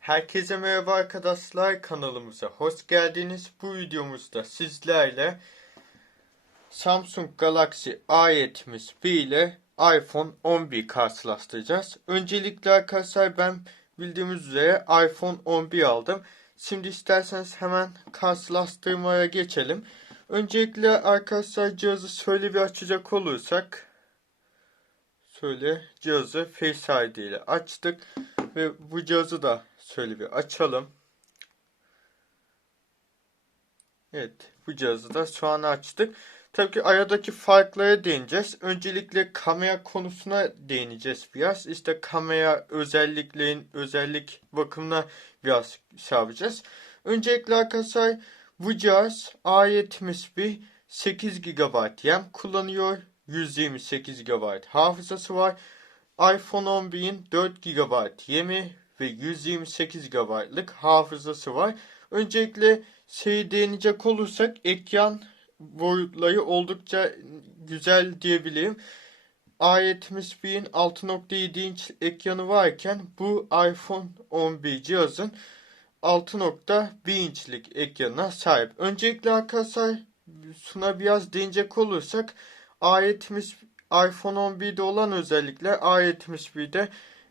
Herkese merhaba arkadaşlar kanalımıza hoş geldiniz. Bu videomuzda sizlerle Samsung Galaxy A71 ile iPhone 11 karşılaştıracağız. Öncelikle arkadaşlar ben bildiğimiz üzere iPhone 11 aldım. Şimdi isterseniz hemen karşılaştırmaya geçelim. Öncelikle arkadaşlar cihazı şöyle bir açacak olursak şöyle cihazı Face ID ile açtık ve bu cihazı da şöyle bir açalım. Evet bu cihazı da şu an açtık. Tabii ki aradaki farklara değineceğiz. Öncelikle kamera konusuna değineceğiz biraz. İşte kamera özelliklerin özellik bakımına biraz şey yapacağız. Öncelikle arkadaşlar bu cihaz A71 8 GB RAM kullanıyor. 128 GB hafızası var. iPhone 11'in 4 GB RAM'i ve 128 GB'lık hafızası var. Öncelikle şeyi değinecek olursak ekran boyutları oldukça güzel diyebilirim. A71'in 6.7 inç ekranı varken bu iPhone 11 cihazın 6.1 inçlik ekranına sahip. Öncelikle arkadaşlar şuna biraz değinecek olursak A70 iPhone 11'de olan özellikler A71'de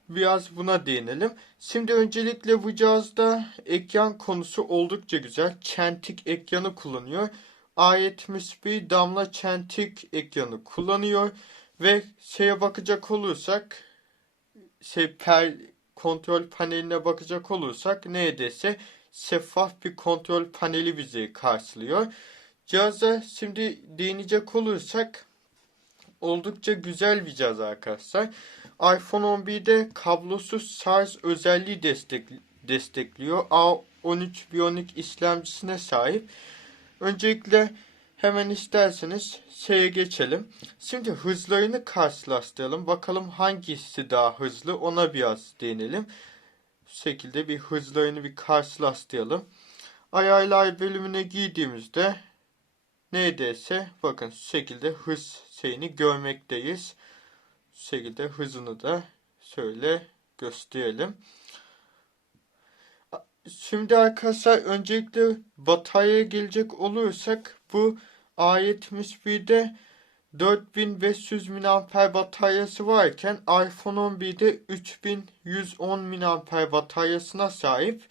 biraz buna değinelim. Şimdi öncelikle bu cihazda ekran konusu oldukça güzel. Çentik ekranı kullanıyor. A71 damla çentik ekranı kullanıyor ve şeye bakacak olursak şey per kontrol paneline bakacak olursak neredeyse şeffaf bir kontrol paneli bizi karşılıyor. Cihaza şimdi değinecek olursak oldukça güzel bir cihaz arkadaşlar. iPhone 11'de kablosuz şarj özelliği destek, destekliyor. A13 Bionic işlemcisine sahip. Öncelikle hemen isterseniz şeye geçelim. Şimdi hızlarını karşılaştıralım. Bakalım hangisi daha hızlı ona biraz değinelim. Bu şekilde bir hızlarını bir karşılaştıralım. Ayarlar bölümüne girdiğimizde neredeyse bakın şekilde hız şeyini görmekteyiz. Şekilde hızını da şöyle gösterelim. Şimdi arkadaşlar öncelikle bataryaya gelecek olursak bu A71'de 4500 mAh bataryası varken iPhone 11'de 3110 mAh bataryasına sahip.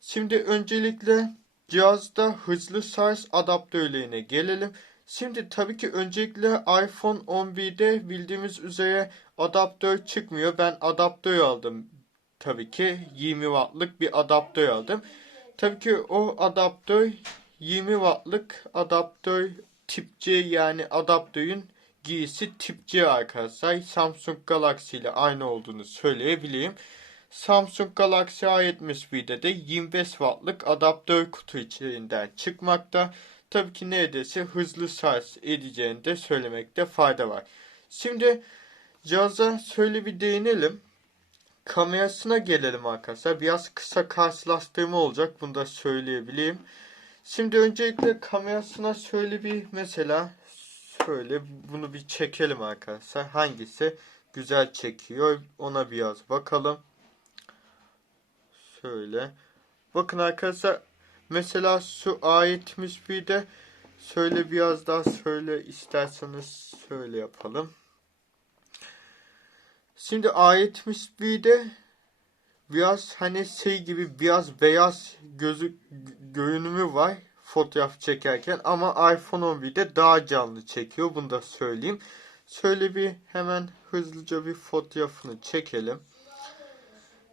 Şimdi öncelikle cihazda hızlı şarj adaptörlerine gelelim. Şimdi tabii ki öncelikle iPhone 11'de bildiğimiz üzere adaptör çıkmıyor. Ben adaptör aldım tabii ki 20 wattlık bir adaptör aldım. Tabii ki o adaptör 20 wattlık adaptör tip C yani adaptörün giysi tip C arkadaşlar. Samsung Galaxy ile aynı olduğunu söyleyebileyim. Samsung Galaxy A71'de de 25 wattlık adaptör kutu içinden çıkmakta. Tabii ki neredeyse hızlı şarj edeceğini de söylemekte fayda var. Şimdi cihaza şöyle bir değinelim. Kamerasına gelelim arkadaşlar. Biraz kısa karşılaştırma olacak. Bunu da söyleyebileyim. Şimdi öncelikle kamerasına şöyle bir mesela şöyle bunu bir çekelim arkadaşlar. Hangisi güzel çekiyor ona biraz bakalım. Şöyle. Bakın arkadaşlar mesela şu A71'de şöyle biraz daha şöyle isterseniz şöyle yapalım. Şimdi A71'de biraz hani şey gibi biraz beyaz gözü görünümü var fotoğraf çekerken ama iPhone 11'de daha canlı çekiyor. Bunu da söyleyeyim. Şöyle bir hemen hızlıca bir fotoğrafını çekelim.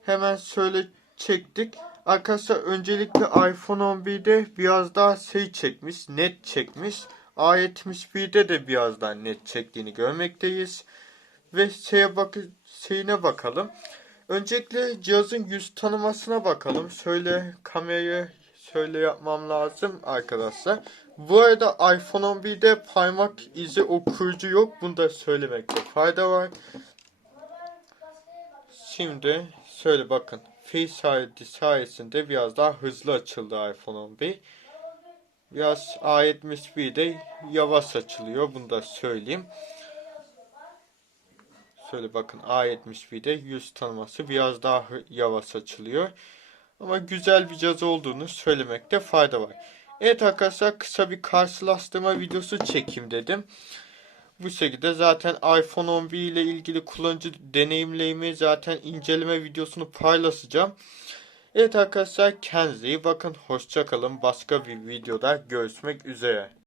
Hemen şöyle çektik. Arkadaşlar öncelikle iPhone 11'de biraz daha şey çekmiş, net çekmiş. A71'de de biraz daha net çektiğini görmekteyiz. Ve şeye bak şeyine bakalım. Öncelikle cihazın yüz tanımasına bakalım. Şöyle kamerayı şöyle yapmam lazım arkadaşlar. Bu arada iPhone 11'de parmak izi okuyucu yok. Bunu da söylemekte fayda var. Şimdi şöyle bakın. Face ID sayesinde biraz daha hızlı açıldı iPhone 11. Biraz A71'de yavaş açılıyor. Bunu da söyleyeyim. Şöyle bakın A71'de yüz tanıması biraz daha yavaş açılıyor. Ama güzel bir cihaz olduğunu söylemekte fayda var. Evet arkadaşlar kısa bir karşılaştırma videosu çekeyim dedim. Bu şekilde zaten iPhone 11 ile ilgili kullanıcı deneyimlerimi zaten inceleme videosunu paylaşacağım. Evet arkadaşlar kendinize iyi bakın. Hoşçakalın. Başka bir videoda görüşmek üzere.